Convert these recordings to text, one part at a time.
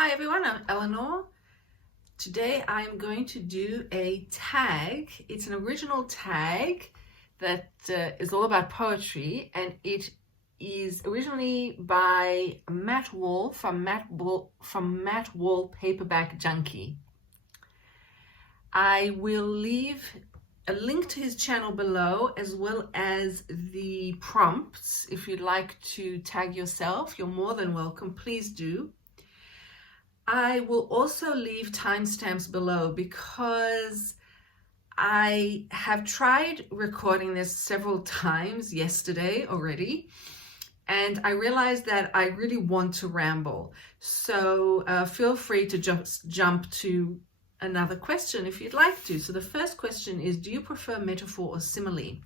Hi everyone, I'm Eleanor. Today I'm going to do a tag. It's an original tag that is all about poetry, and it is originally by Matt Wall from Matt Wall Paperback Junky. I will leave a link to his channel below, as well as the prompts. If you'd like to tag yourself, you're more than welcome. Please do. I will also leave timestamps below because I have tried recording this several times yesterday already, and I realized that I really want to ramble. So feel free to just jump to another question if you'd like to. So the first question is, do you prefer metaphor or simile?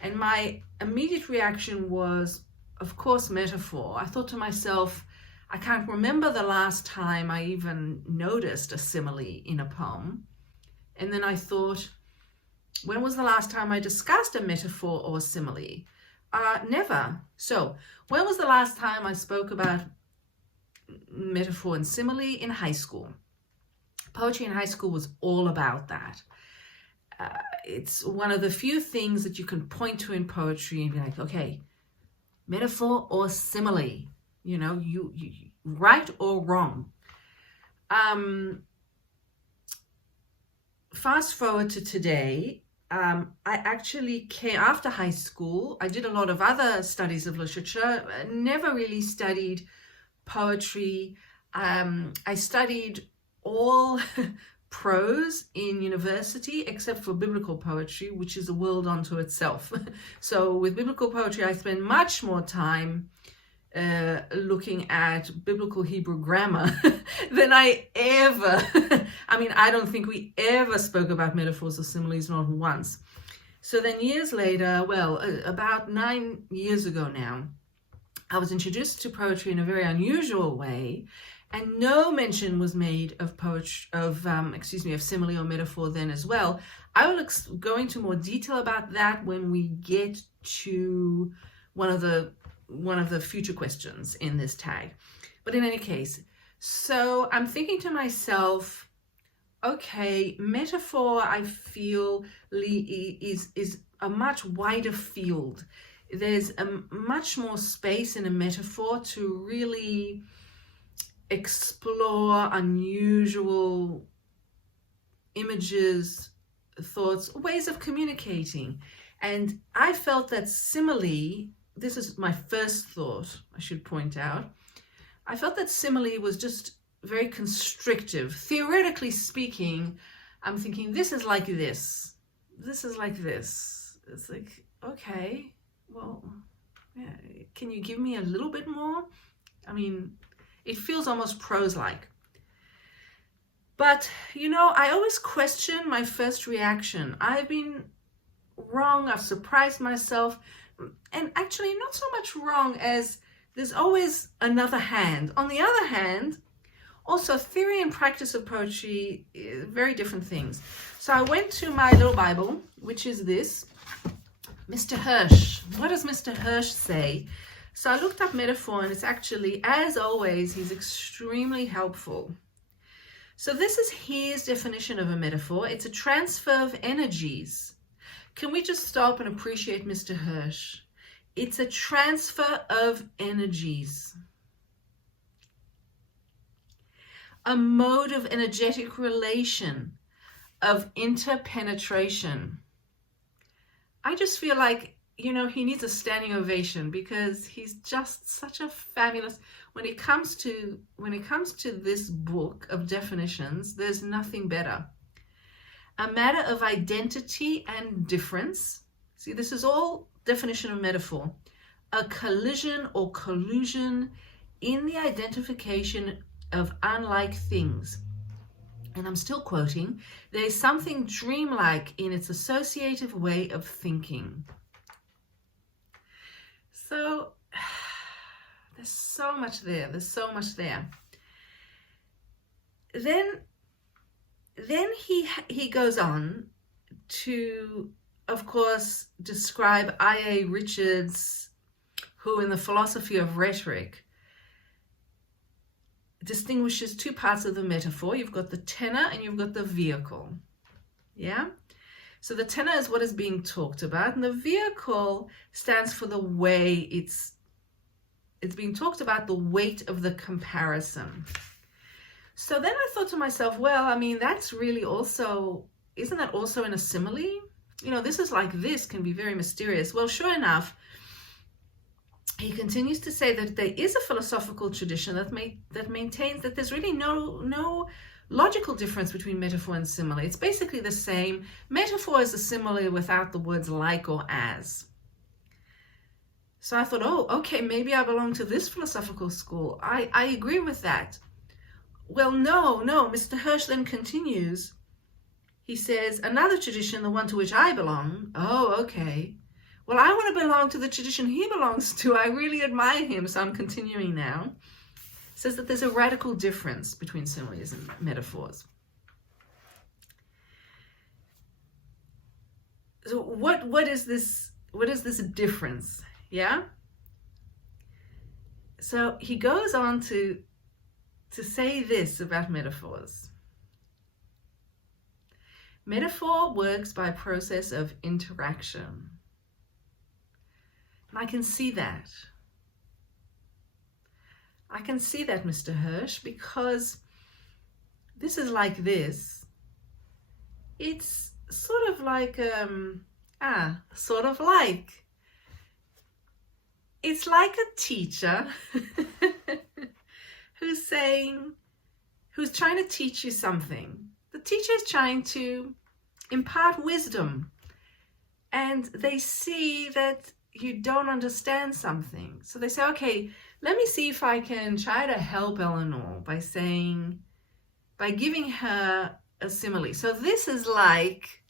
And my immediate reaction was, of course, metaphor. I thought to myself, I can't remember the last time I even noticed a simile in a poem. And then I thought, when was the last time I discussed a metaphor or a simile? Never. So when was the last time I spoke about metaphor and simile? In high school. Poetry in high school was all about that. It's one of the few things that you can point to in poetry and be like, okay, metaphor or simile? You know, you right or wrong. Fast forward to today. I actually came after high school. I did a lot of other studies of literature. Never really studied poetry. I studied all prose in university except for biblical poetry, which is a world unto itself. So with biblical poetry, I spend much more time looking at biblical Hebrew grammar than I ever, I don't think we ever spoke about metaphors or similes, not once. So then years later, about 9 years ago now, I was introduced to poetry in a very unusual way, and no mention was made of poetry, of simile or metaphor then as well. I will go into more detail about that when we get to one of the future questions in this tag. But in any case, so I'm thinking to myself, okay, metaphor, I feel is a much wider field. There's a much more space in a metaphor to really explore unusual images, thoughts, ways of communicating. And I felt that simile, this is my first thought, I should point out, I felt that simile was just very constrictive. Theoretically speaking, I'm thinking, this is like this. This is like this. It's like, okay, well, yeah, can you give me a little bit more? It feels almost prose-like. But, I always question my first reaction. I've been wrong, I've surprised myself, and actually not so much wrong as there's always another hand. On the other hand, also theory and practice of poetry, very different things. So I went to my little Bible, which is this, Mr. Hirsch. What does Mr. Hirsch say? So I looked up metaphor, and it's actually, as always, he's extremely helpful. So this is his definition of a metaphor. It's a transfer of energies. Can we just stop and appreciate Mr. Hirsch? It's a transfer of energies. A mode of energetic relation, of interpenetration. I just feel like, he needs a standing ovation because he's just such a fabulous, when it comes to this book of definitions, there's nothing better. A matter of identity and difference. See, this is all definition of metaphor. A collision or collusion in the identification of unlike things. And I'm still quoting, there is something dreamlike in its associative way of thinking. So there's so much there. There's so much there. Then he goes on to, of course, describe I.A. Richards, who in the philosophy of rhetoric distinguishes two parts of the metaphor. You've got the tenor and you've got the vehicle. Yeah? So the tenor is what is being talked about, and the vehicle stands for the way it's being talked about, the weight of the comparison. So then I thought to myself, well, I mean, that's really also, isn't that also in a simile? You know, this is like this can be very mysterious. Well, sure enough, he continues to say that there is a philosophical tradition that maintains that there's really no logical difference between metaphor and simile. It's basically the same. Metaphor is a simile without the words like or as. So I thought, oh, okay, maybe I belong to this philosophical school. I agree with that. Well, no, Mr. Hirsch then continues. He says, another tradition, the one to which I belong. Oh, okay. Well, I want to belong to the tradition he belongs to. I really admire him, so I'm continuing now. Says that there's a radical difference between similes and metaphors. So what is this difference? Yeah? So he goes on to say this about metaphors. Metaphor works by a process of interaction. And I can see that. I can see that, Mr. Hirsch, because this is like this. It's sort of like, it's like a teacher who's trying to teach you something. The teacher is trying to impart wisdom, and they see that you don't understand something. So they say, okay, let me see if I can try to help Eleanor by giving her a simile. So this is like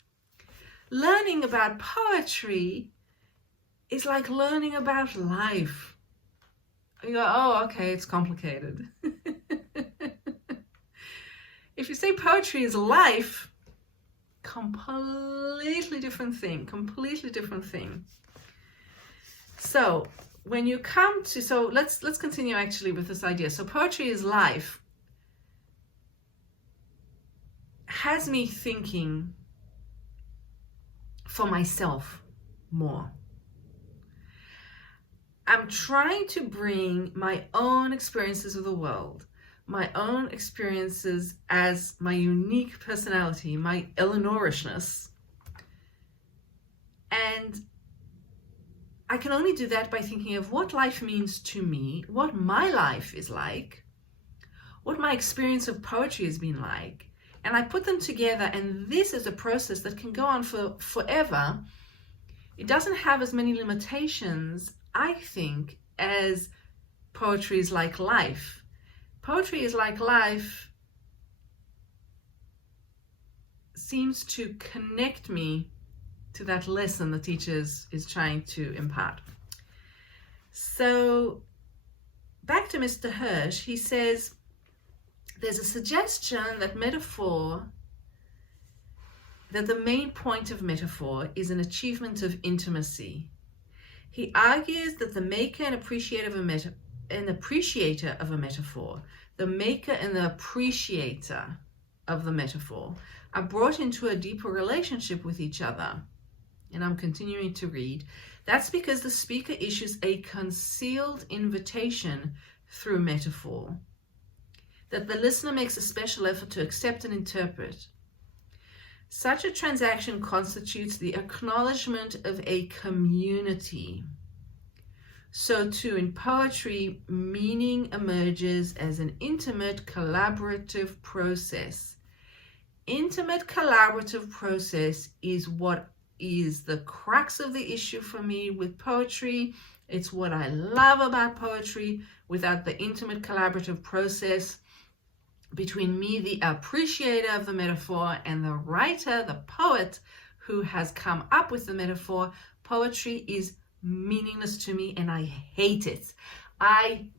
learning about poetry is like learning about life. You go, oh, okay, it's complicated. If you say poetry is life, completely different thing. So when you come to, so let's continue actually with this idea. So poetry is life has me thinking for myself more. I'm trying to bring my own experiences of the world, my own experiences as my unique personality, my Eleanorishness. And I can only do that by thinking of what life means to me, what my life is like, what my experience of poetry has been like. And I put them together, and this is a process that can go on for forever. It doesn't have as many limitations, I think, as poetry is like life. Poetry is like life seems to connect me to that lesson the teacher is trying to impart. So back to Mr. Hirsch, he says there's a suggestion that the main point of metaphor is an achievement of intimacy. He argues that the maker and appreciator of a metaphor, the maker and the appreciator of the metaphor are brought into a deeper relationship with each other. And I'm continuing to read. That's because the speaker issues a concealed invitation through metaphor that the listener makes a special effort to accept and interpret. Such a transaction constitutes the acknowledgement of a community. So too in poetry, meaning emerges as an intimate collaborative process. Intimate collaborative process is what is the crux of the issue for me with poetry. It's what I love about poetry. Without the intimate collaborative process between me, the appreciator of the metaphor, and the writer, the poet who has come up with the metaphor, poetry is meaningless to me, and I hate it. I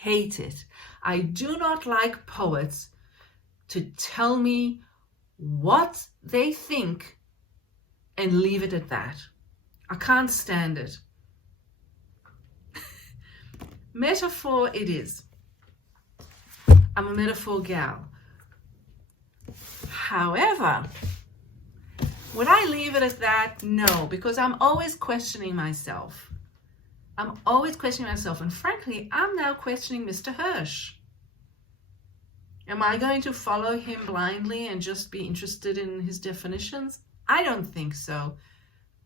hate it. I do not like poets to tell me what they think and leave it at that. I can't stand it. Metaphor it is. I'm a metaphor gal. However, would I leave it at that? No, because I'm always questioning myself. And frankly, I'm now questioning Mr. Hirsch. Am I going to follow him blindly and just be interested in his definitions? I don't think so.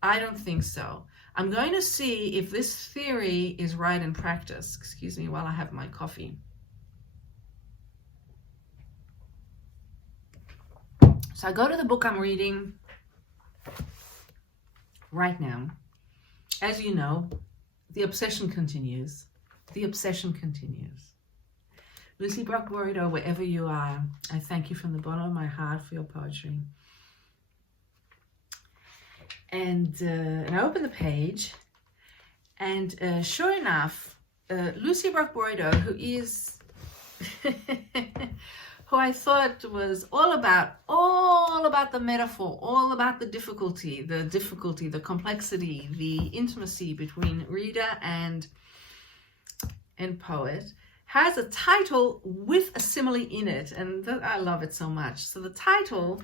I'm going to see if this theory is right in practice. Excuse me while I have my coffee. So I go to the book I'm reading right now. As you know, the obsession continues. Lucy Brock-Bordeaux, wherever you are, I thank you from the bottom of my heart for your poetry. And I open the page, and sure enough, Lucy Brock-Bordeaux, who is, who I thought was all about the metaphor, all about the difficulty, the complexity, the intimacy between reader and poet, has a title with a simile in it, and I love it so much. So the title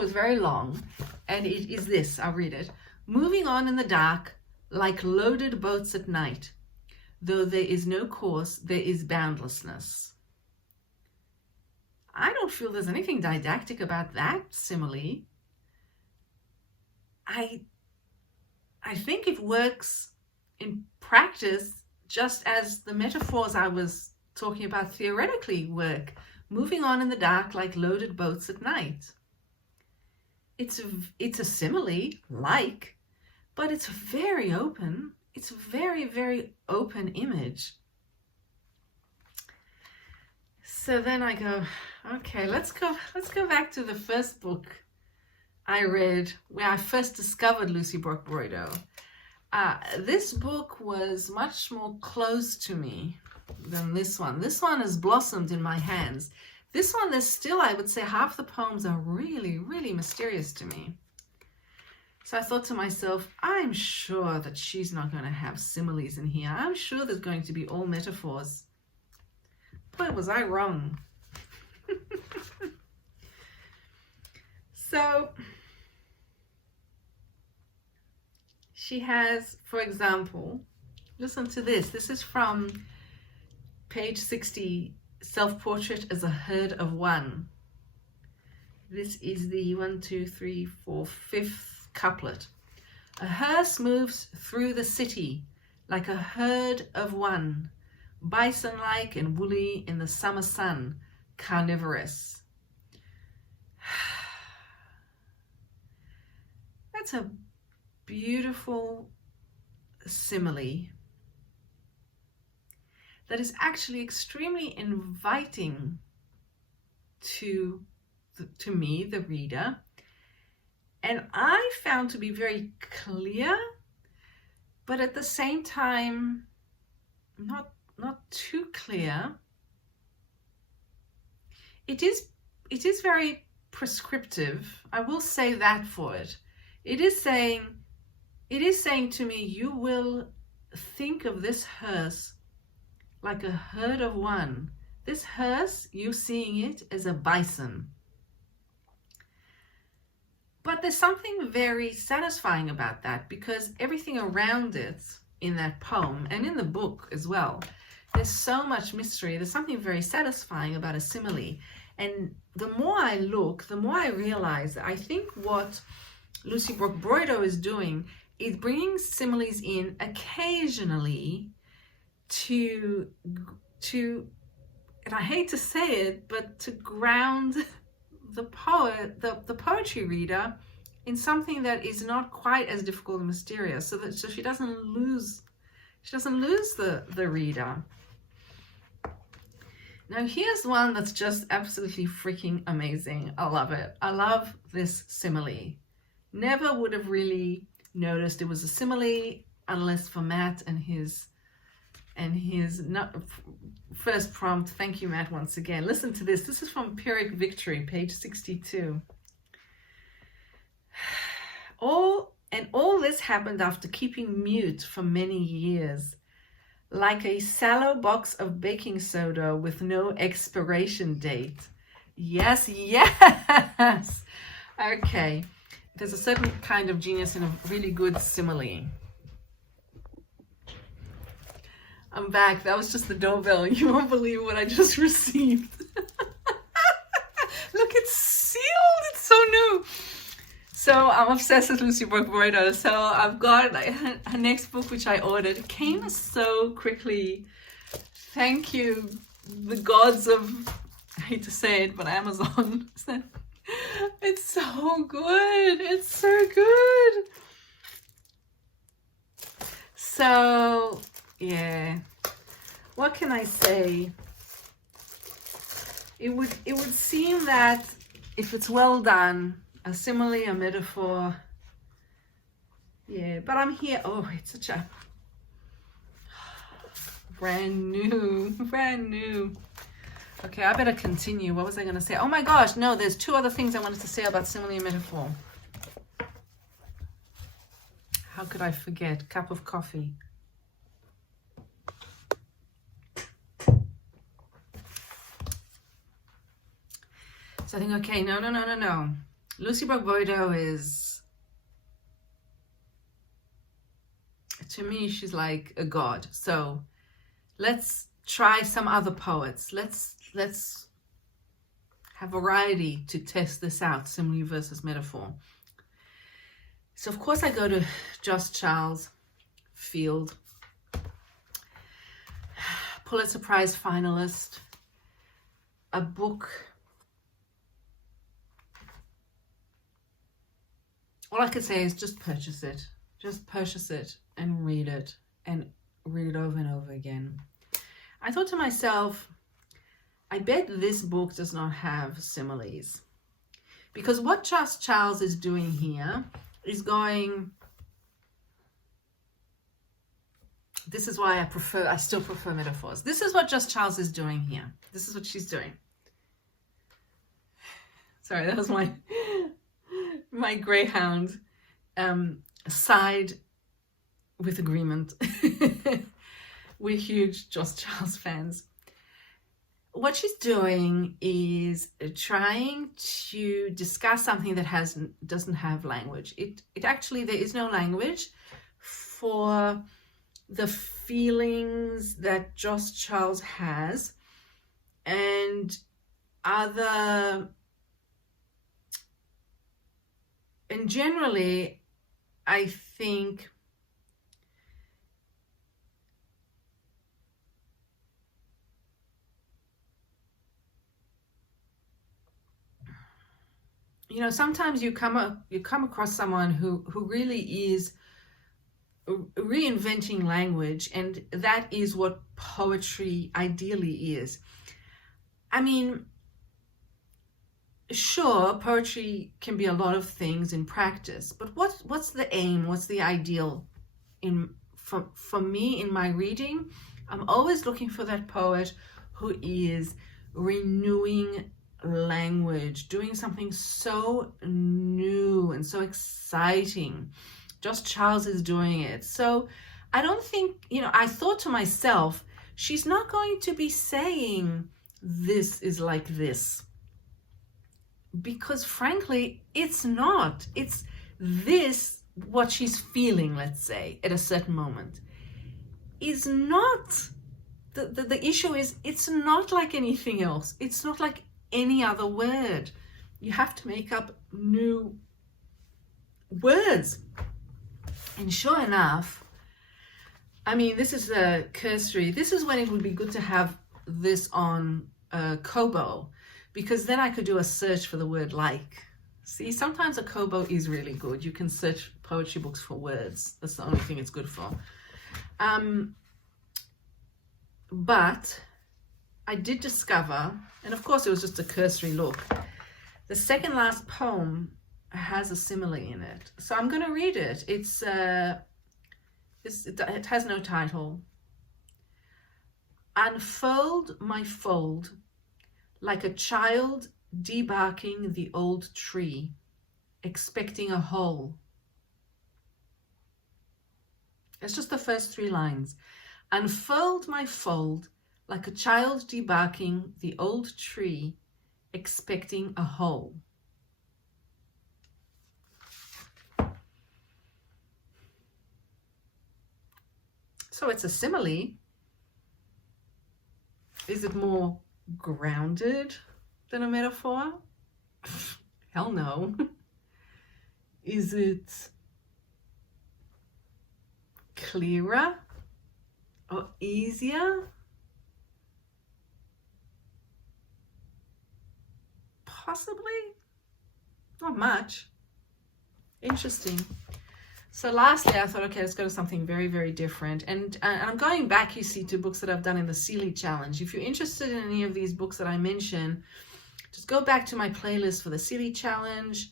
is very long, and it is this. I'll read it. Moving on in the dark, like loaded boats at night. Though there is no course, there is boundlessness. I don't feel there's anything didactic about that simile. I think it works in practice just as the metaphors I was talking about theoretically work. Moving on in the dark like loaded boats at night. It's a simile, like, but it's very open. It's a very, very open image. So then I go, okay, let's go back to the first book I read where I first discovered Lucy Brock-Bordeaux. This book was much more close to me than this one. This one has blossomed in my hands. This one, there's still, I would say, half the poems are really, really mysterious to me. So I thought to myself, I'm sure that she's not going to have similes in here. I'm sure there's going to be all metaphors. Boy, was I wrong. So she has, for example, listen to this. This is from page 60, Self-Portrait as a Herd of One. This is the 5th couplet. A hearse moves through the city like a herd of one, bison-like and woolly in the summer sun, carnivorous. That's a beautiful simile that is actually extremely inviting to me, the reader, and I found to be very clear, but at the same time not too clear. It is very prescriptive. I will say that for it. It is saying to me, you will think of this hearse like a herd of one. This hearse, you seeing it as a bison. But there's something very satisfying about that, because everything around it in that poem and in the book as well, there's so much mystery. There's something very satisfying about a simile. And the more I look, the more I realize that I think what Lucy Brock-Bordeaux is doing is bringing similes in occasionally to, and I hate to say it, but to ground the poet, the poetry reader, in something that is not quite as difficult and mysterious, so she doesn't lose the reader. Now here's one that's just absolutely freaking amazing. I love it. I love this simile. Never would have really noticed it was a simile unless for Matt and his first prompt. Thank you, Matt, once again. Listen to this. This is from Pyrrhic Victory, page 62. All this happened after keeping mute for many years. like a sallow box of baking soda with no expiration date. Yes, yes. Okay. There's a certain kind of genius in a really good simile. I'm back. That was just the doorbell. You won't believe what I just received. Look, it's sealed. It's so new. So I'm obsessed with Lucy Boydo. So I've got her next book, which I ordered. It came so quickly. Thank you, the gods of, I hate to say it, but Amazon. It's so good. It's so good. So, yeah. What can I say? It would seem that if it's well done, a simile, a metaphor, yeah, but I'm here. Oh, it's such a brand new. Okay, I better continue. What was I going to say? Oh my gosh, no, there's two other things I wanted to say about simile and metaphor. How could I forget? Cup of coffee. So I think, okay, no. Lucy Boydo is, to me, she's like a god. So let's try some other poets. Let's have variety to test this out, simile versus metaphor. So of course I go to Josh Charles Field, Pulitzer Prize finalist, a book. All I could say is just purchase it. Just purchase it and read it over and over again. I thought to myself, I bet this book does not have similes. Because what Josh Charles is doing here is going, this is why I still prefer metaphors. This is what Josh Charles is doing here. This is what she's doing. Sorry, that was my greyhound side with agreement. We're huge Josh Charles fans. What she's doing is trying to discuss something that doesn't have language. It actually, there is no language for the feelings that Josh Charles has and generally, I think sometimes you come across someone who really is reinventing language, and that is what poetry ideally is. I mean, sure, poetry can be a lot of things in practice, but what's the aim? What's the ideal? For me, in my reading, I'm always looking for that poet who is renewing language, doing something so new and so exciting. Josh Charles is doing it. So I don't think, I thought to myself, she's not going to be saying this is like this. Because frankly, it's not. It's this, what she's feeling, let's say, at a certain moment, is not, the issue is, it's not like anything else. It's not like any other word. You have to make up new words. And sure enough, I mean, this is a cursory. This is when it would be good to have this on Kobo, because then I could do a search for the word like. See, sometimes a Kobo is really good. You can search poetry books for words. That's the only thing it's good for. But I did discover, and of course it was just a cursory look, the second last poem has a simile in it. So I'm going to read it. It has no title. Unfold my fold like a child debarking the old tree, expecting a hole. It's just the first 3 lines. unfurled my fold like a child debarking the old tree, expecting a hole. So it's a simile. Is it more grounded than a metaphor? Hell no. Is it clearer or easier? Possibly. Not much. Interesting. So lastly, I thought, okay, let's go to something very, very different. And I'm going back, you see, to books that I've done in the Seeley Challenge. If you're interested in any of these books that I mention, just go back to my playlist for the Seeley Challenge.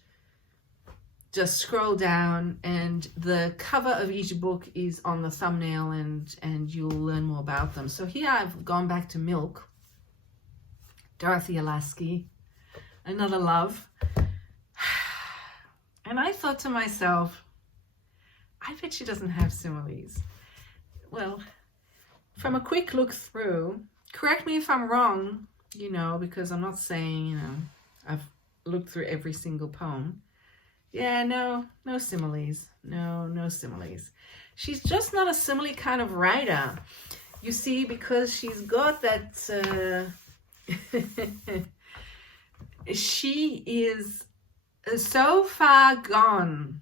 Just scroll down, and the cover of each book is on the thumbnail, and you'll learn more about them. So here I've gone back to Milk, Dorothy Alasky, another love. And I thought to myself, I bet she doesn't have similes. Well, from a quick look through, correct me if I'm wrong, you know, because I'm not saying, you know, I've looked through every single poem. Yeah, no similes. No similes. She's just not a simile kind of writer. You see, because she's got that, she is so far gone.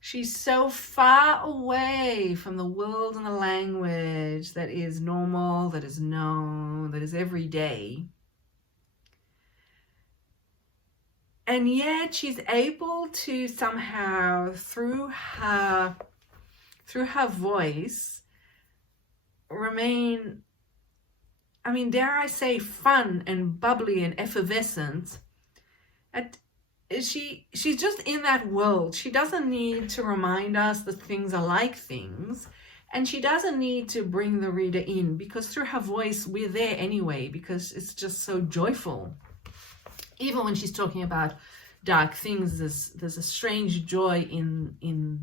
She's so far away from the world and the language that is normal, that is known, that is everyday. And yet she's able to somehow, through her voice, remain, I mean, dare I say, fun and bubbly and effervescent. She's just in that world. She doesn't need to remind us that things are like things, and she doesn't need to bring the reader in, because through her voice we're there anyway, because it's just so joyful. Even when she's talking about dark things, there's a strange joy in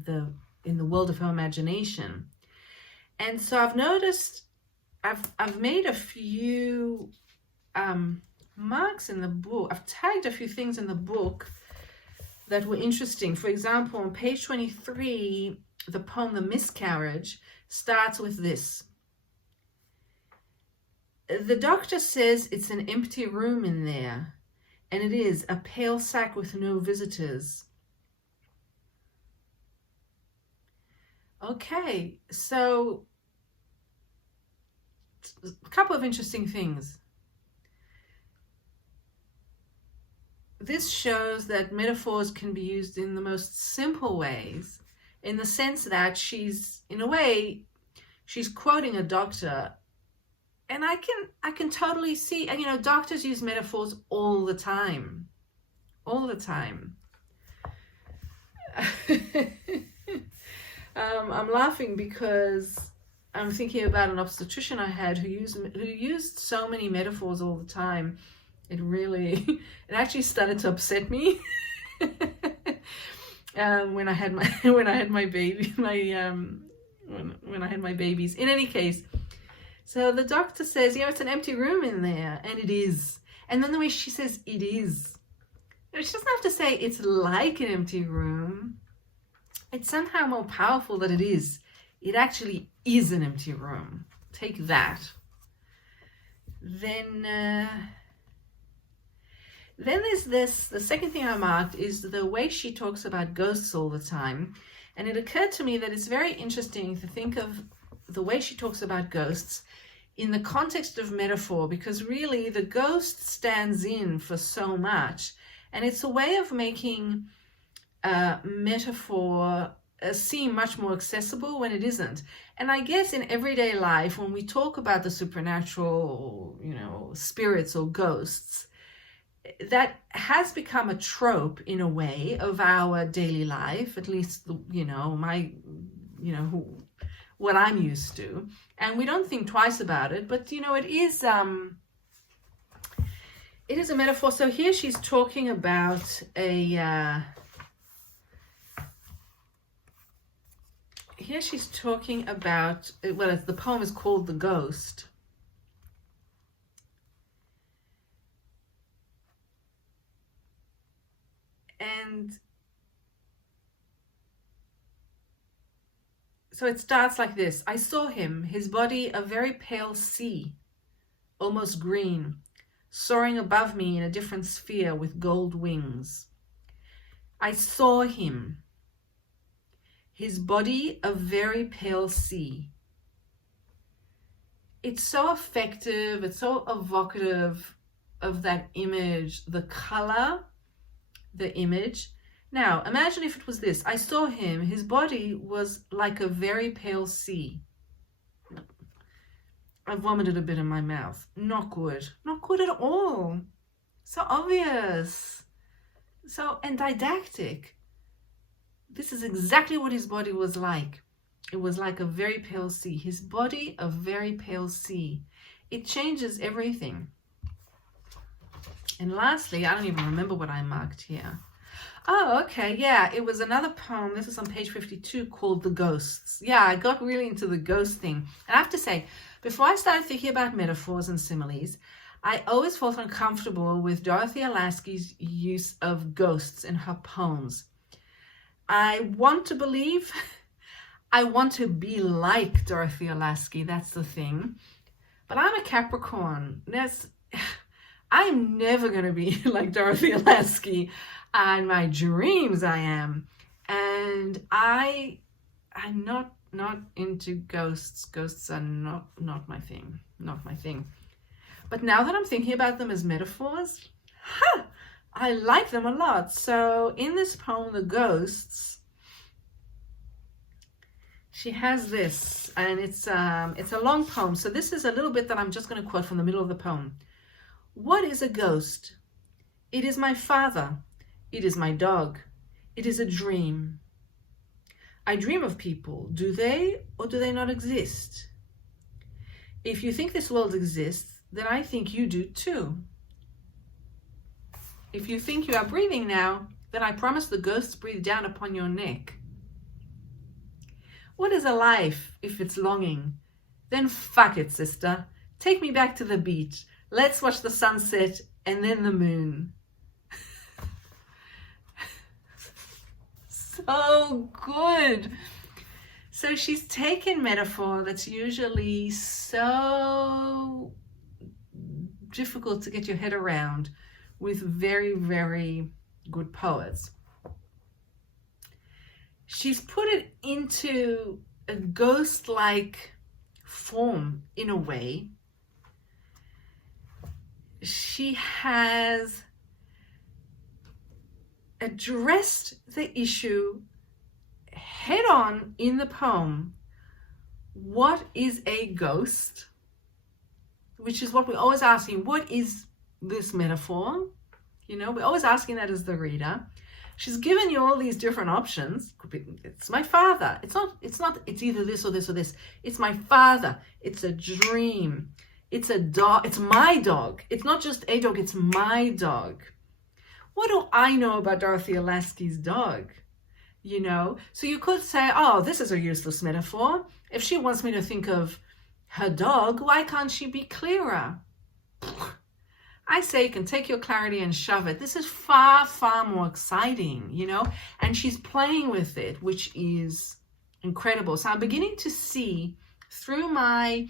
the world of her imagination. And so I've noticed, I've made a few marks in the book. I've tagged a few things in the book that were interesting. For example, on page 23, the poem The Miscarriage starts with this. The doctor says it's an empty room in there, and it is, a pale sack with no visitors. Okay, so a couple of interesting things. This shows that metaphors can be used in the most simple ways, in the sense that she's, in a way, she's quoting a doctor. And I can totally see, and you know, doctors use metaphors all the time. All the time. I'm laughing because I'm thinking about an obstetrician I had who used so many metaphors all the time. It actually started to upset me when I had my baby, when I had my babies. In any case, so the doctor says, it's an empty room in there, and it is. And then the way she says it is, she doesn't have to say it's like an empty room. It's somehow more powerful that it is. It actually is an empty room. Take that. Then there's this, the second thing I marked is the way she talks about ghosts all the time. And it occurred to me that it's very interesting to think of the way she talks about ghosts in the context of metaphor, because really the ghost stands in for so much, and it's a way of making metaphor seem much more accessible when it isn't. And I guess in everyday life, when we talk about the supernatural, spirits or ghosts, that has become a trope in a way of our daily life, at least, what I'm used to. And we don't think twice about it, but it is a metaphor. So here she's talking about here she's talking about, well, the poem is called The Ghost. And so it starts like this. I saw him, his body a very pale sea, almost green, soaring above me in a different sphere with gold wings. I saw him, his body a very pale sea. It's so effective, it's so evocative of that image, the color, the image. Now, imagine if it was this. I saw him, his body was like a very pale sea. I vomited a bit in my mouth. Not good. Not good at all. So obvious. And didactic. This is exactly what his body was like. It was like a very pale sea. His body, a very pale sea. It changes everything. And lastly, I don't even remember what I marked here. Oh, okay, yeah, it was another poem. This is on page 52 called The Ghosts. Yeah, I got really into the ghost thing. And I have to say, before I started thinking about metaphors and similes, I always felt uncomfortable with Dorothea Lasky's use of ghosts in her poems. I want to believe, I want to be like Dorothea Lasky, that's the thing. But I'm a Capricorn. I'm never going to be like Dorothea Lasky. In my dreams I am. And I'm not into ghosts. Ghosts are not my thing. Not my thing. But now that I'm thinking about them as metaphors, I like them a lot. So in this poem, The Ghosts, she has this, and it's a long poem. So this is a little bit that I'm just going to quote from the middle of the poem. What is a ghost? It is my father. It is my dog. It is a dream. I dream of people. Do they or do they not exist? If you think this world exists, then I think you do too. If you think you are breathing now, then I promise the ghosts breathe down upon your neck. What is a life if it's longing? Then fuck it, sister. Take me back to the beach. Let's watch the sunset and then the moon. So good. So she's taken metaphor that's usually so difficult to get your head around with very, very good poets. She's put it into a ghost-like form in a way. She has addressed the issue head on in the poem. What is a ghost? Which is what we're always asking. What is this metaphor? You know, we're always asking that as the reader. She's given you all these different options. It's my father. It's either this or this or this. It's my father. It's a dream. It's a dog. It's my dog. It's not just a dog. It's my dog. What do I know about Dorothea Lasky's dog? You know, so you could say, oh, this is a useless metaphor. If she wants me to think of her dog, why can't she be clearer? I say you can take your clarity and shove it. This is far, far more exciting, you know, and she's playing with it, which is incredible. So I'm beginning to see through my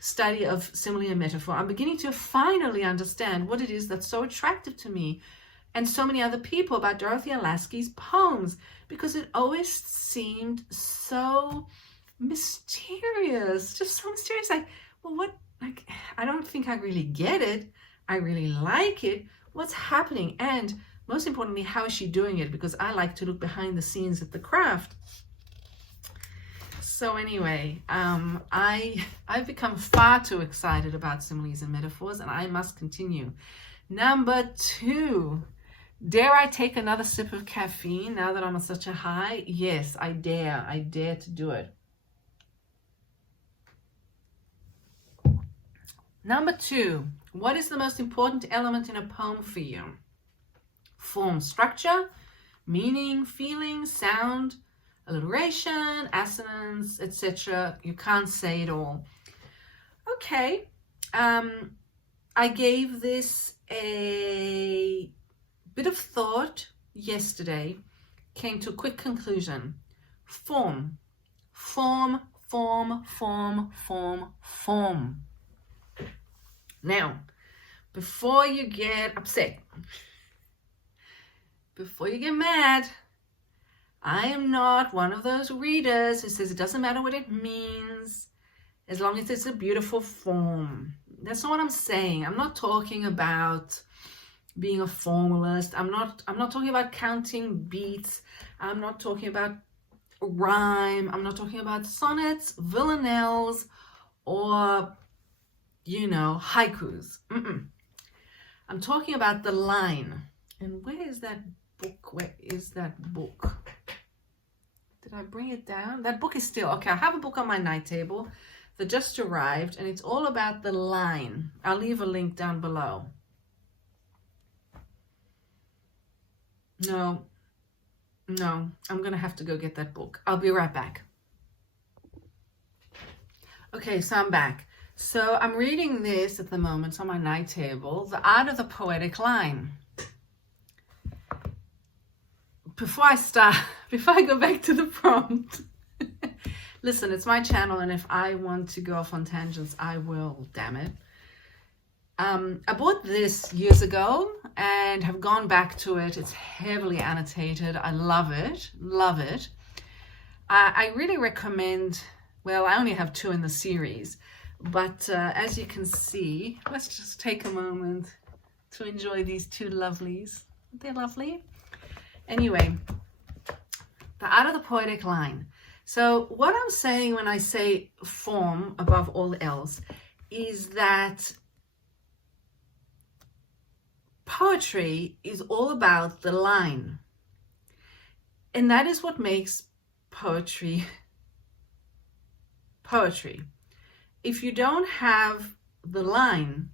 study of simile and metaphor, I'm beginning to finally understand what it is that's so attractive to me and so many other people about Dorothea Lasky's poems, because it always seemed so mysterious, just so mysterious. Like, well, what, like, I don't think I really get it. I really like it. What's happening? And most importantly, how is she doing it? Because I like to look behind the scenes at the craft. So anyway, I've become far too excited about similes and metaphors, and I must continue. Number 2. Dare I take another sip of caffeine now that I'm on such a high? Yes, I dare. I dare to do it. Number 2. What is the most important element in a poem for you? Form, structure, meaning, feeling, sound, alliteration, assonance, etc. You can't say it all. Okay, I gave this a bit of thought yesterday, came to a quick conclusion. Form, form, form, form, form, form. Now, before you get upset, before you get mad, I am not one of those readers who says it doesn't matter what it means as long as it's a beautiful form. That's not what I'm saying. I'm not talking about being a formalist. I'm not talking about counting beats. I'm not talking about rhyme. I'm not talking about sonnets, villanelles, or, you know, haikus. I'm talking about the line. And where is that book? Where is that book? Did I bring it down? That book is still, okay, I have a book on my night table that just arrived, and it's all about the line. I'll leave a link down below. No, I'm going to have to go get that book. I'll be right back. Okay, so I'm back. So I'm reading this at the moment on my night table, The Art of the Poetic Line. Before I go back to the prompt, listen, it's my channel, and if I want to go off on tangents, I will, damn it. I bought this years ago and have gone back to it. It's heavily annotated. I love it, love it. I really recommend, well, I only have 2 in the series, but as you can see, let's just take a moment to enjoy these 2 lovelies. They're lovely. Anyway, The Art of the Poetic Line. So what I'm saying when I say form above all else is that poetry is all about the line. And that is what makes poetry poetry. If you don't have the line,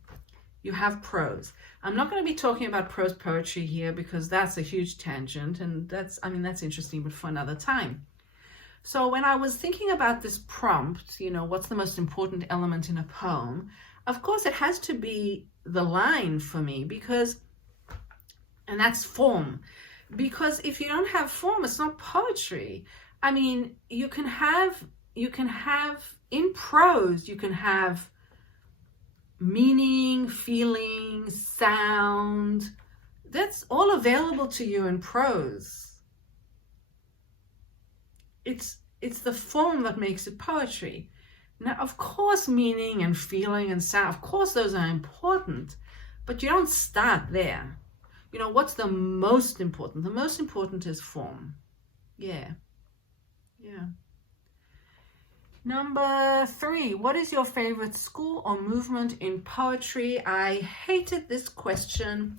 you have prose. I'm not going to be talking about prose poetry here because that's a huge tangent, and that's interesting, but for another time. So when I was thinking about this prompt, you know, what's the most important element in a poem? Of course, it has to be the line for me, because, and that's form. Because if you don't have form, it's not poetry. I mean, you can have in prose, you can have meaning, feeling, sound. That's all available to you in prose. It's the form that makes it poetry. Now, of course, meaning and feeling and sound, of course, those are important, but you don't start there. You know, what's the most important? The most important is form. Yeah. Number 3, what is your favorite school or movement in poetry? I hated this question.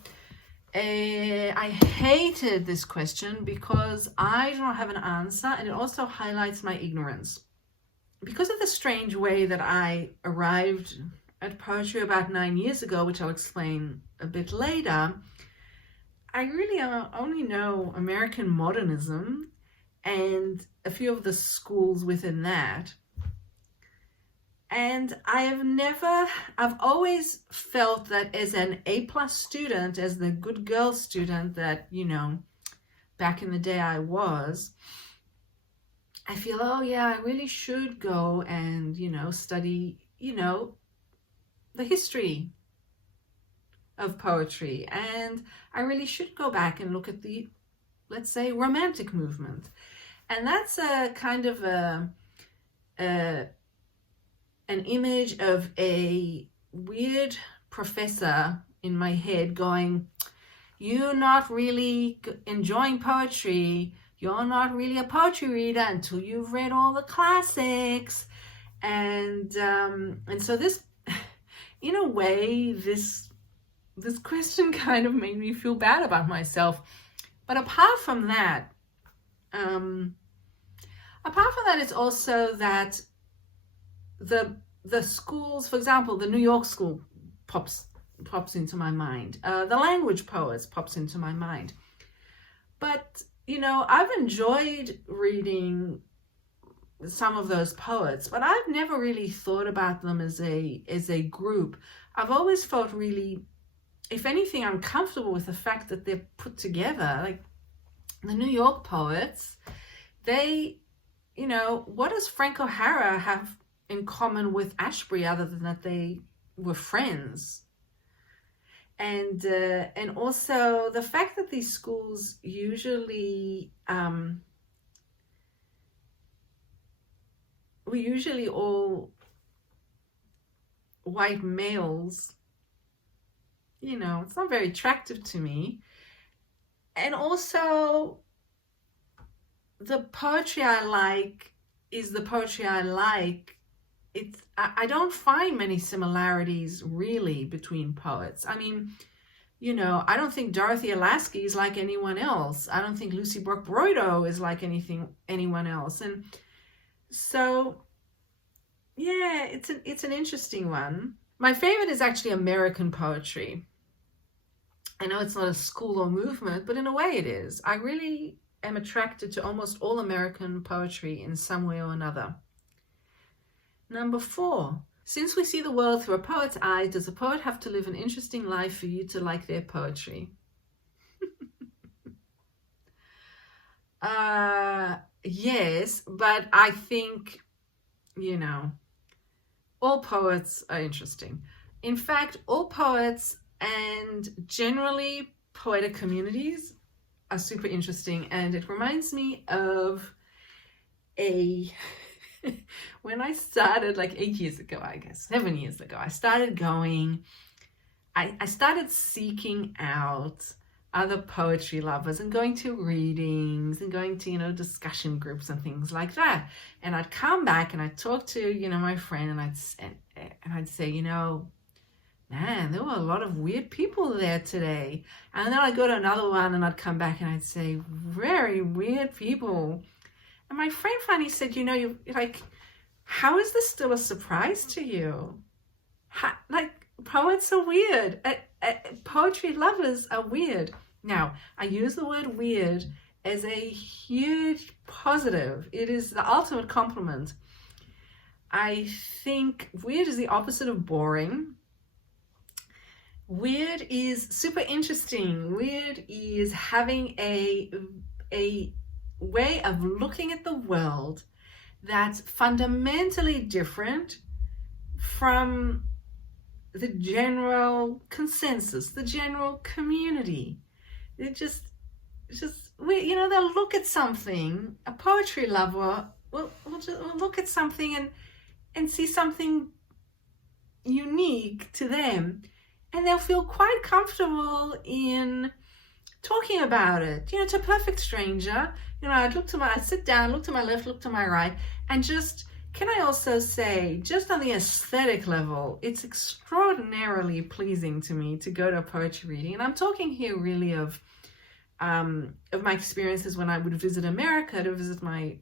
I hated this question because I do not have an answer, and it also highlights my ignorance. Because of the strange way that I arrived at poetry about 9 years ago, which I'll explain a bit later, I really only know American modernism and a few of the schools within that. And I've always felt that as an A+ student, as the good girl student that, you know, back in the day I was, I feel, oh yeah, I really should go and, you know, study, you know, the history of poetry. And I really should go back and look at the, let's say, Romantic movement. And that's a kind of an image of a weird professor in my head going, you're not really enjoying poetry. You're not really a poetry reader until you've read all the classics. And so this, in a way, this question kind of made me feel bad about myself. But apart from that, it's also that the schools, for example, the New York school pops into my mind. The language poets pops into my mind. But you know, I've enjoyed reading some of those poets, but I've never really thought about them as a group. I've always felt really, if anything, uncomfortable with the fact that they're put together. Like the New York poets, they, you know, what does Frank O'Hara have in common with Ashbery other than that they were friends? And also the fact that these schools usually we're usually all white males, you know, it's not very attractive to me. And also the poetry I like is the poetry I like. I don't find many similarities really between poets. I mean, you know, I don't think Dorothy Lasky is like anyone else. I don't think Lucy Brock-Broido is like anyone else. And so, yeah, it's an interesting one. My favorite is actually American poetry. I know it's not a school or movement, but in a way it is. I really am attracted to almost all American poetry in some way or another. Number 4, since we see the world through a poet's eyes, does a poet have to live an interesting life for you to like their poetry? Yes, but I think, you know, all poets are interesting. In fact, all poets and generally poetic communities are super interesting. And it reminds me of when I started like 8 years ago, I guess, 7 years ago, I started seeking out other poetry lovers and going to readings and going to, you know, discussion groups and things like that. And I'd come back and I'd talk to, you know, my friend, and I'd say, you know, man, there were a lot of weird people there today. And then I'd go to another one and I'd come back and I'd say, very weird people. And my friend finally said, you know, you're like, how is this still a surprise to you? Like, poets are weird. Poetry lovers are weird. Now, I use the word weird as a huge positive. It is the ultimate compliment. I think weird is the opposite of boring. Weird is super interesting. Weird is having a way of looking at the world that's fundamentally different from the general consensus, the general community. It just, you know, they'll look at something, a poetry lover will look at something and see something unique to them, and they'll feel quite comfortable in talking about it, you know, to a perfect stranger. You know, I'd sit down, look to my left, look to my right, and just, can I also say, just on the aesthetic level, it's extraordinarily pleasing to me to go to a poetry reading. And I'm talking here really of my experiences when I would visit America to visit my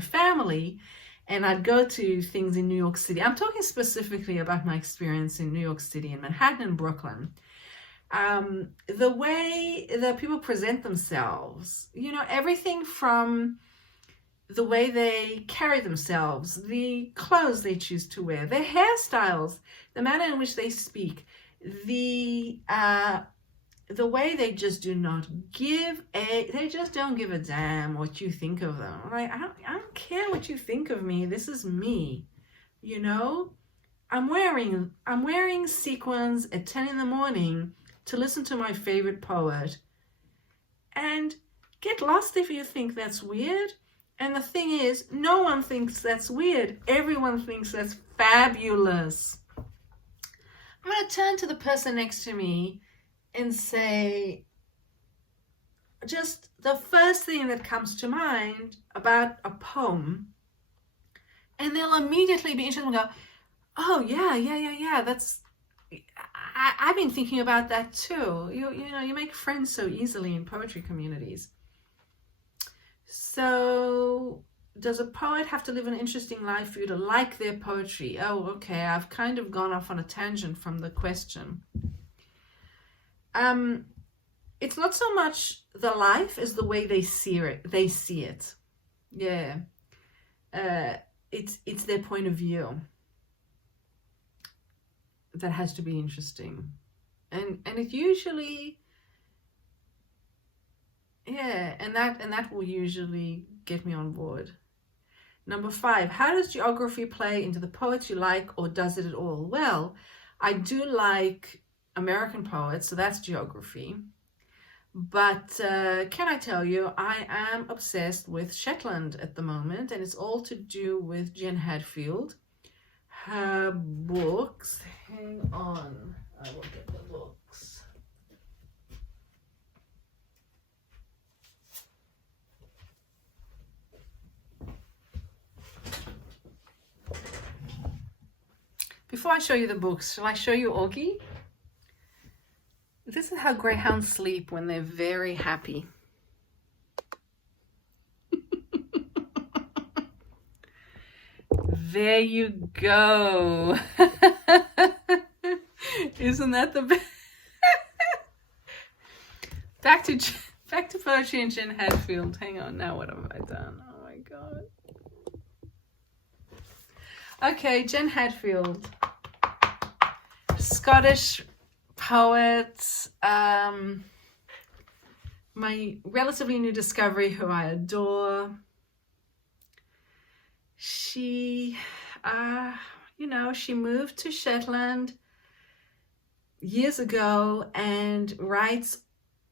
family, and I'd go to things in New York City. I'm talking specifically about my experience in New York City, in Manhattan and Brooklyn. The way that people present themselves, you know, everything from the way they carry themselves, the clothes they choose to wear, their hairstyles, the manner in which they speak, the way they just they just don't give a damn what you think of them. Like, I don't care what you think of me. This is me, you know. I'm wearing sequins at 10 in the morning to listen to my favorite poet, and get lost if you think that's weird. And the thing is, no one thinks that's weird. Everyone thinks that's fabulous. I'm going to turn to the person next to me and say just the first thing that comes to mind about a poem, and they'll immediately be interested and go, oh yeah, that's, I've been thinking about that too. You know, you make friends so easily in poetry communities. So, does a poet have to live an interesting life for you to like their poetry? Oh, okay, I've kind of gone off on a tangent from the question. it's not so much the life as the way they see it. Yeah. It's their point of view that has to be interesting. And it usually, yeah, and that will usually get me on board. Number 5, how does geography play into the poets you like, or does it at all? Well, I do like American poets, so that's geography. But can I tell you, I am obsessed with Shetland at the moment, and it's all to do with Jen Hadfield. Her books, hang on, I will get the books. Before I show you the books, shall I show you Augie? This is how greyhounds sleep when they're very happy. There you go. Isn't that the best? Back to poetry and Jen Hadfield. Hang on, now what have I done? Oh my god. Okay, Jen Hadfield, Scottish poet, my relatively new discovery, who I adore. She, she moved to Shetland years ago and writes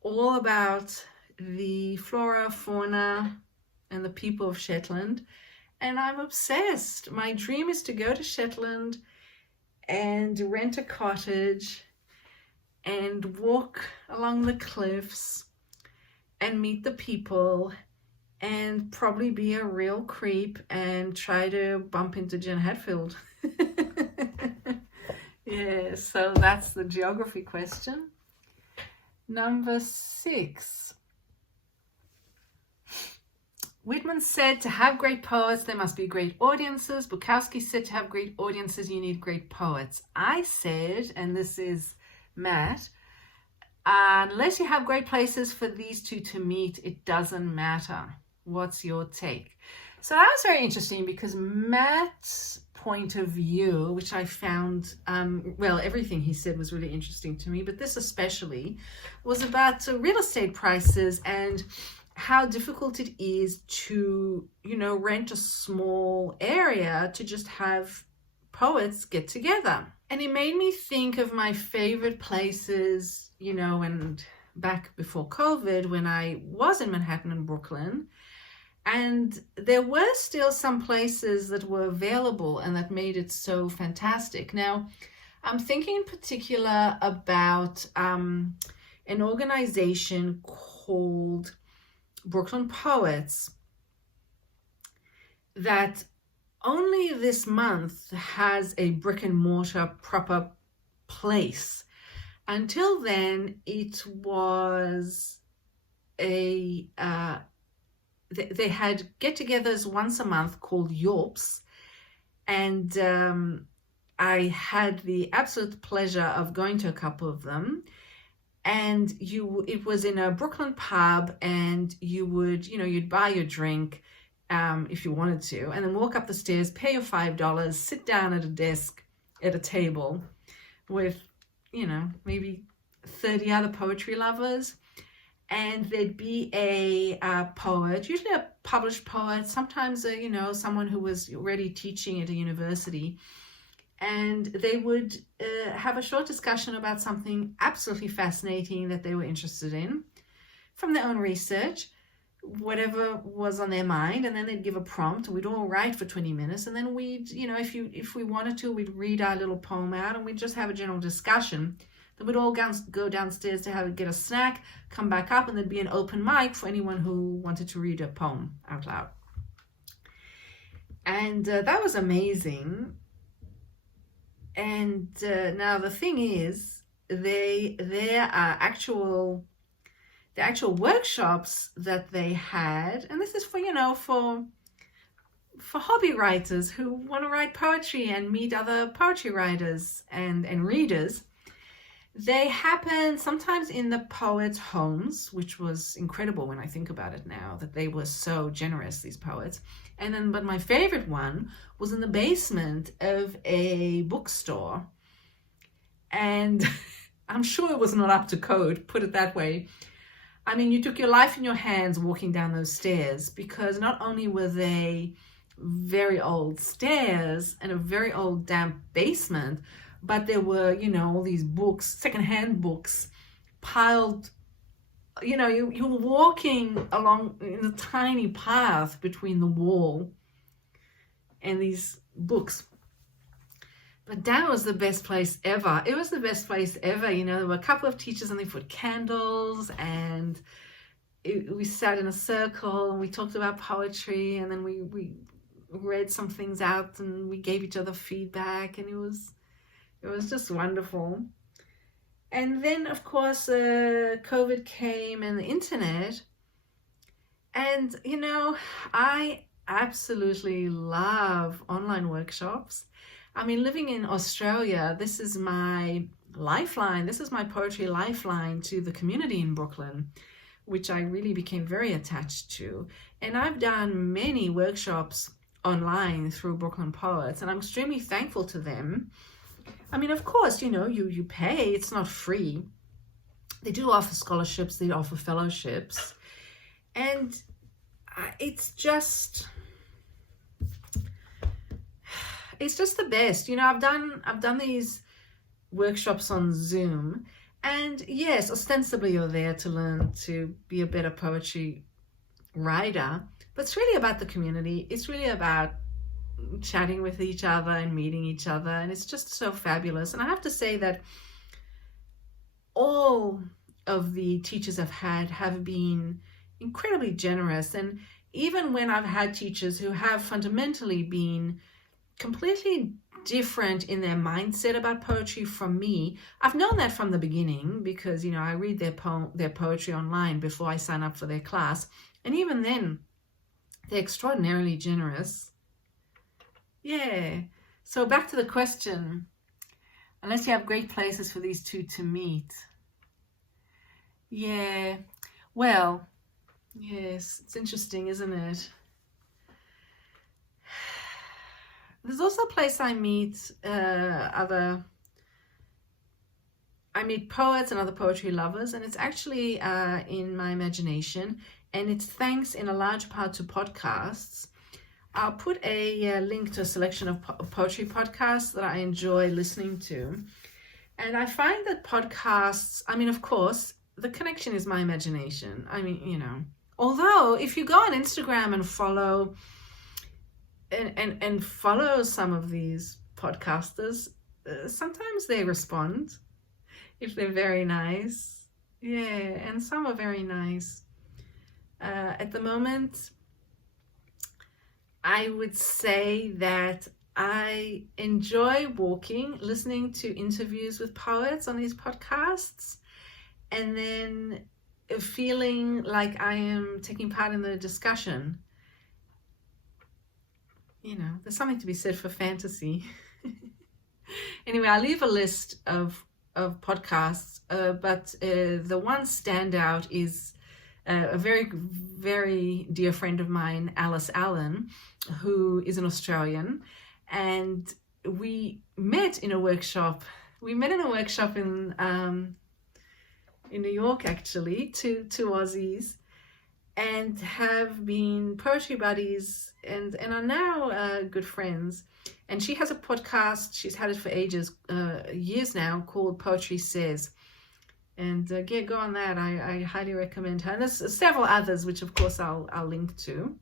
all about the flora, fauna, and the people of Shetland. And I'm obsessed. My dream is to go to Shetland and rent a cottage and walk along the cliffs and meet the people and probably be a real creep and try to bump into Jen Hadfield. Yeah, so that's the geography question. Number 6. Whitman said to have great poets, there must be great audiences. Bukowski said to have great audiences, you need great poets. I said, and this is Matt, unless you have great places for these two to meet, it doesn't matter. What's your take? So that was very interesting because Matt's point of view, which I found, everything he said was really interesting to me, but this especially was about real estate prices and how difficult it is to, rent a small area to just have poets get together. And it made me think of my favorite places, and back before COVID when I was in Manhattan and Brooklyn. And there were still some places that were available and that made it so fantastic. Now, I'm thinking in particular about an organization called Brooklyn Poets that only this month has a brick and mortar proper place. Until then, it was they had get-togethers once a month called Yorps, and I had the absolute pleasure of going to a couple of them. And it was in a Brooklyn pub, and you would, you'd buy your drink if you wanted to, and then walk up the stairs, pay your $5, sit down at a desk at a table with, maybe 30 other poetry lovers. And there'd be a poet, usually a published poet, sometimes, someone who was already teaching at a university. And they would have a short discussion about something absolutely fascinating that they were interested in from their own research, whatever was on their mind. And then they'd give a prompt. We'd all write for 20 minutes. And then we'd, if we wanted to, we'd read our little poem out and we'd just have a general discussion. Then we'd all go downstairs to get a snack, come back up, and there'd be an open mic for anyone who wanted to read a poem out loud. And that was amazing. And now the thing is, there are actual workshops that they had, and this is for hobby writers who want to write poetry and meet other poetry writers and readers. They happen sometimes in the poets' homes, which was incredible when I think about it now, that they were so generous, these poets. And then, but my favorite one was in the basement of a bookstore. And I'm sure it was not up to code, put it that way. I mean, you took your life in your hands walking down those stairs, because not only were they very old stairs and a very old damp basement, but there were, you know, all these books, secondhand books, piled, you know, you were walking along in a tiny path between the wall and these books. But that was the best place ever. It was the best place ever. You know, there were a couple of teachers and they put candles, and we sat in a circle and we talked about poetry, and then we read some things out and we gave each other feedback, and it was just wonderful. And then, of course, COVID came and the internet. And, you know, I absolutely love online workshops. I mean, living in Australia, this is my lifeline. This is my poetry lifeline to the community in Brooklyn, which I really became very attached to. And I've done many workshops online through Brooklyn Poets, and I'm extremely thankful to them. I mean, of course, you know, you pay, it's not free. They do offer scholarships, they offer fellowships. And it's just the best. You know, I've done these workshops on Zoom, and yes, ostensibly you're there to learn to be a better poetry writer, but it's really about the community. It's really about chatting with each other and meeting each other, and it's just so fabulous. And I have to say that all of the teachers I've had have been incredibly generous, and even when I've had teachers who have fundamentally been completely different in their mindset about poetry from me, I've known that from the beginning, because, you know, I read their poetry online before I sign up for their class, and even then they're extraordinarily generous. Yeah. So back to the question, unless you have great places for these two to meet. Yeah. Well, yes, it's interesting, isn't it? There's also a place I meet poets and other poetry lovers, and it's actually in my imagination, and it's thanks in a large part to podcasts. I'll put a link to a selection of poetry podcasts that I enjoy listening to. And I find that podcasts, I mean, of course, the connection is my imagination. I mean, you know, although if you go on Instagram and follow and follow some of these podcasters, sometimes they respond if they're very nice. Yeah, and some are very nice. At the moment, I would say that I enjoy listening to interviews with poets on these podcasts, and then feeling like I am taking part in the discussion. You know, there's something to be said for fantasy. Anyway, I'll leave a list of podcasts, but the one standout is a very, very dear friend of mine, Alice Allen, who is an Australian, and we met in a workshop. We met in a workshop in New York, actually, two Aussies, and have been poetry buddies and are now good friends. And she has a podcast, she's had it for ages, years now, called Poetry Says. And go on that, I highly recommend her. And there's several others, which of course I'll link to.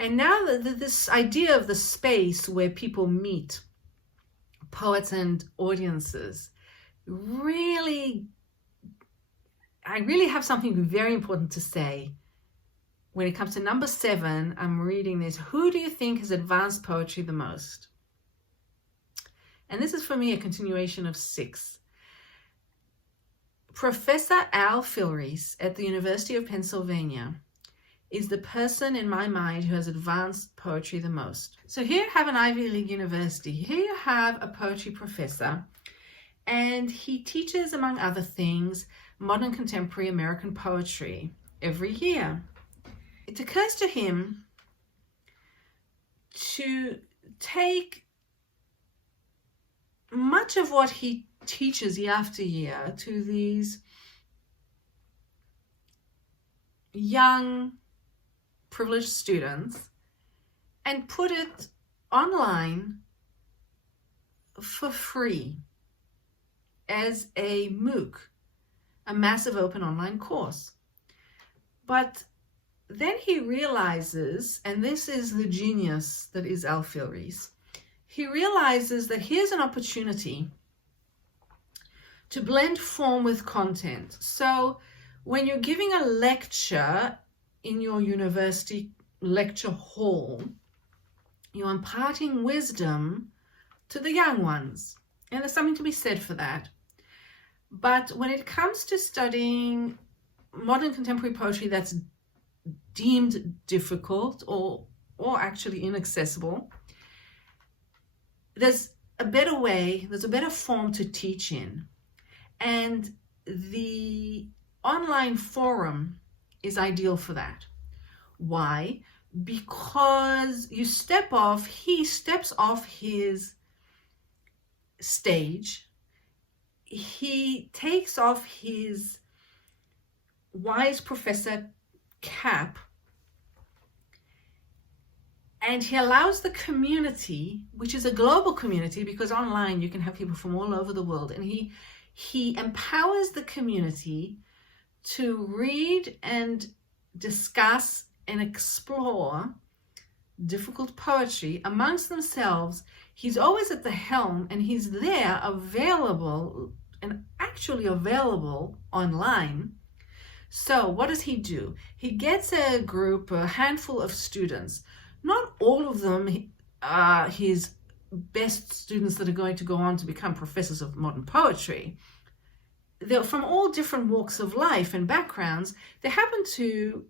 And now this idea of the space where people meet, poets and audiences, I really have something very important to say. When it comes to number 7, I'm reading this. Who do you think has advanced poetry the most? And this is for me a continuation of 6. Professor Al Filreis at the University of Pennsylvania is the person in my mind who has advanced poetry the most. So here you have an Ivy League university. Here you have a poetry professor, and he teaches, among other things, modern contemporary American poetry every year. It occurs to him to take much of what he teaches year after year to these young, privileged students and put it online for free as a MOOC, a massive open online course. But then he realizes, and this is the genius that is Alfieri Rees, he realizes that here's an opportunity to blend form with content. So when you're giving a lecture in your university lecture hall, you're imparting wisdom to the young ones, and there's something to be said for that. But when it comes to studying modern contemporary poetry that's deemed difficult or actually inaccessible, there's a better way, there's a better form to teach in. And the online forum is ideal for that. Why? Because you step off, he steps off his stage, he takes off his wise professor cap, and he allows the community, which is a global community, because online you can have people from all over the world, and he empowers the community to read and discuss and explore difficult poetry amongst themselves. He's always at the helm, and he's there available, and actually available online. So what does he do? He gets a group, a handful of students. Not all of them are his best students that are going to go on to become professors of modern poetry. They're from all different walks of life and backgrounds. They happen to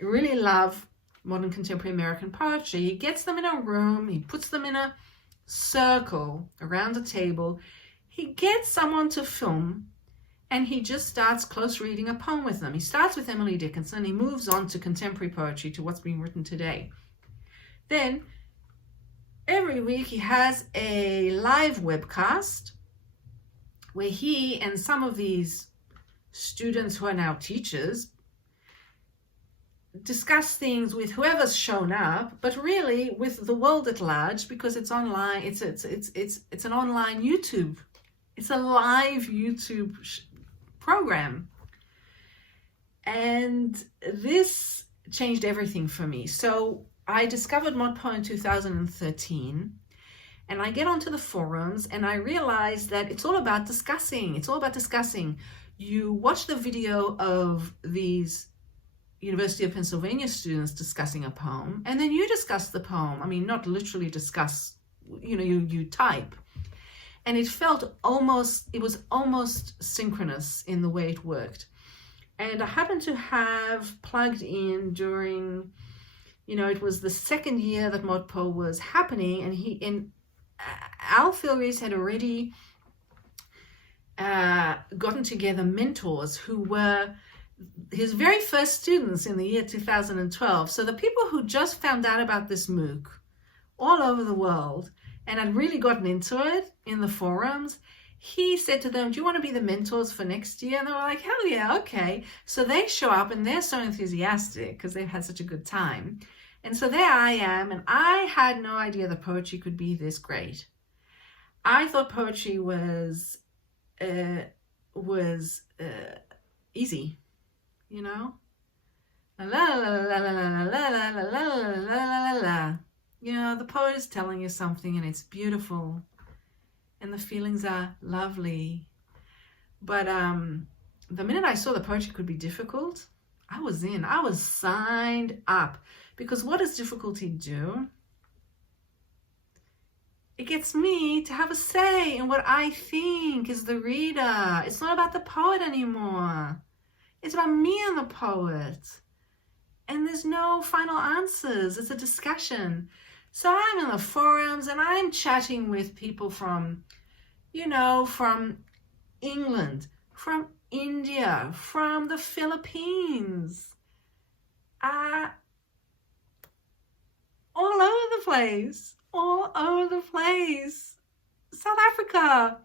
really love modern contemporary American poetry. He gets them in a room, he puts them in a circle around a table. He gets someone to film, and he just starts close reading a poem with them. He starts with Emily Dickinson, he moves on to contemporary poetry, to what's being written today. Then every week he has a live webcast where he and some of these students who are now teachers discuss things with whoever's shown up, but really with the world at large, because it's online. It's an online YouTube. It's a live YouTube program, and this changed everything for me. So I discovered ModPo in 2013, and I get onto the forums, and I realized that it's all about discussing. It's all about discussing. You watch the video of these University of Pennsylvania students discussing a poem, and then you discuss the poem. I mean, not literally discuss, you type. And it was almost synchronous in the way it worked. And I happened to have plugged in during, it was the second year that ModPo was happening, and Alfieri Rees had already gotten together mentors who were his very first students in the year 2012. So the people who just found out about this MOOC all over the world and had really gotten into it in the forums, he said to them, do you want to be the mentors for next year? And they were like, hell yeah, okay. So they show up, and they're so enthusiastic because they've had such a good time. And so there I am, and I had no idea that poetry could be this great. I thought poetry was easy, La la la la la la la la la la la la. The poet is telling you something, and it's beautiful, and the feelings are lovely. But the minute I saw the poetry could be difficult, I was in. I was signed up. Because what does difficulty do? It gets me to have a say in what I think is the reader. It's not about the poet anymore. It's about me and the poet. And there's no final answers. It's a discussion. So I'm in the forums, and I'm chatting with people from you know, from England, from India, from the Philippines, all over the place, all over the place. South Africa,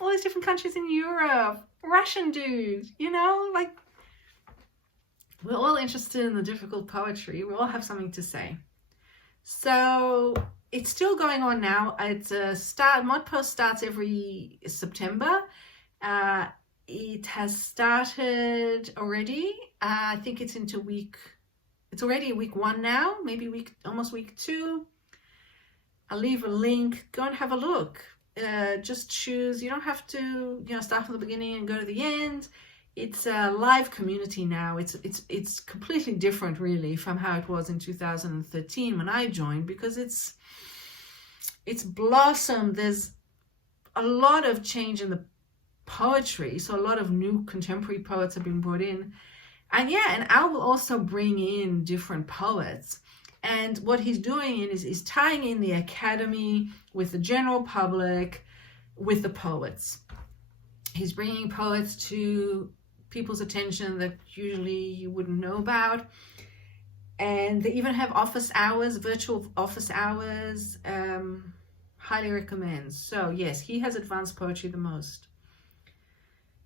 all these different countries in Europe, Russian dudes, you know, like, we're all interested in the difficult poetry. We all have something to say. So it's still going on now. It's ModPost starts every September. It has started already. I think it's already week 1 now, maybe almost week 2. I'll leave a link. Go and have a look. Just choose. You don't have to, start from the beginning and go to the end. It's a live community now. It's completely different, really, from how it was in 2013 when I joined, because it's blossomed. There's a lot of change in the poetry, so a lot of new contemporary poets have been brought in, and Al will also bring in different poets. And what he's doing is tying in the academy with the general public, with the poets. He's bringing poets to people's attention that usually you wouldn't know about. And they even have office hours, virtual office hours. Highly recommend. So yes, he has advanced poetry the most.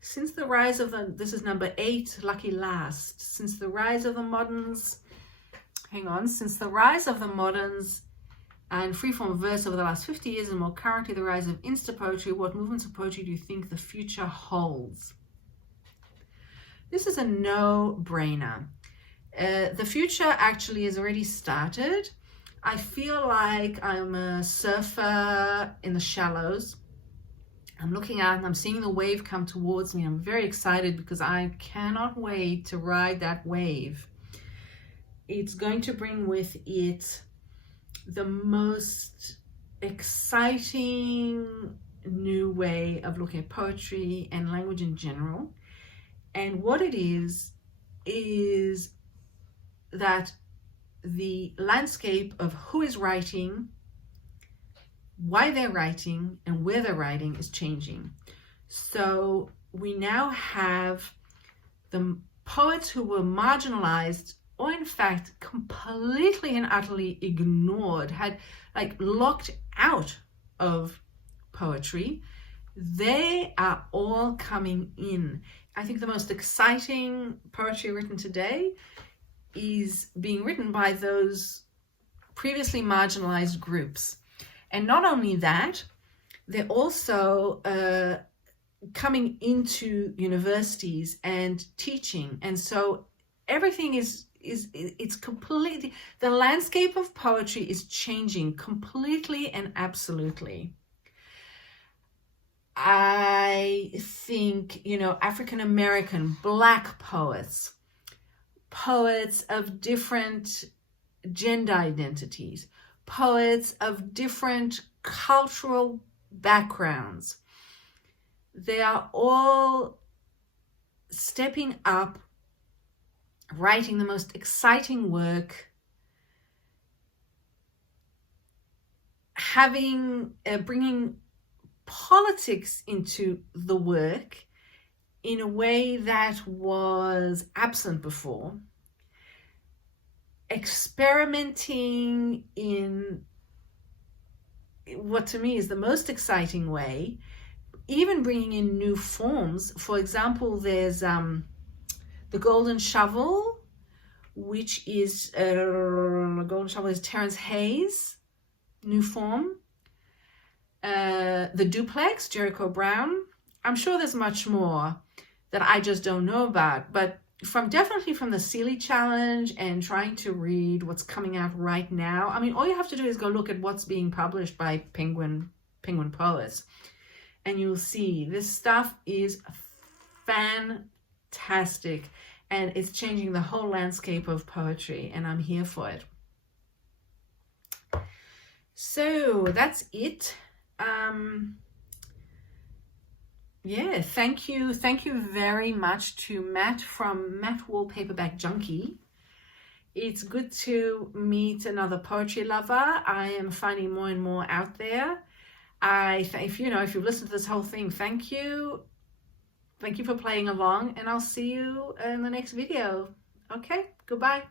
Since the rise of this is number 8, lucky last. Since the rise of the moderns and freeform verse over the last 50 years, and more currently the rise of instapoetry, what movements of poetry do you think the future holds? This is a no-brainer. The future actually has already started. I feel like I'm a surfer in the shallows. I'm looking out and I'm seeing the wave come towards me. I'm very excited because I cannot wait to ride that wave. It's going to bring with it the most exciting new way of looking at poetry and language in general. And what it is that the landscape of who is writing, why they're writing, and where they're writing is changing. So we now have the poets who were marginalized, or in fact completely and utterly ignored, had locked out of poetry. They are all coming in. I think the most exciting poetry written today is being written by those previously marginalized groups. And not only that, they're also coming into universities and teaching. And so everything it's completely, the landscape of poetry is changing completely and absolutely. I think, African American, Black poets of different gender identities, poets of different cultural backgrounds, they are all stepping up, writing the most exciting work, bringing politics into the work in a way that was absent before, experimenting in what to me is the most exciting way, even bringing in new forms. For example, there's the golden shovel, which is Terence Hayes' new form. The duplex, Jericho Brown. I'm sure there's much more that I just don't know about, but definitely from the Seeley Challenge and trying to read what's coming out right now. I mean, all you have to do is go look at what's being published by Penguin Poets, and you'll see this stuff is fantastic, and it's changing the whole landscape of poetry, and I'm here for it. So that's it. Thank you very much to Matt from Matt Wall Paperback Junky. It's good to meet another poetry lover. I am finding more and more out there. if you've listened to this whole thing, thank you. Thank you for playing along, and I'll see you in the next video. Okay, goodbye.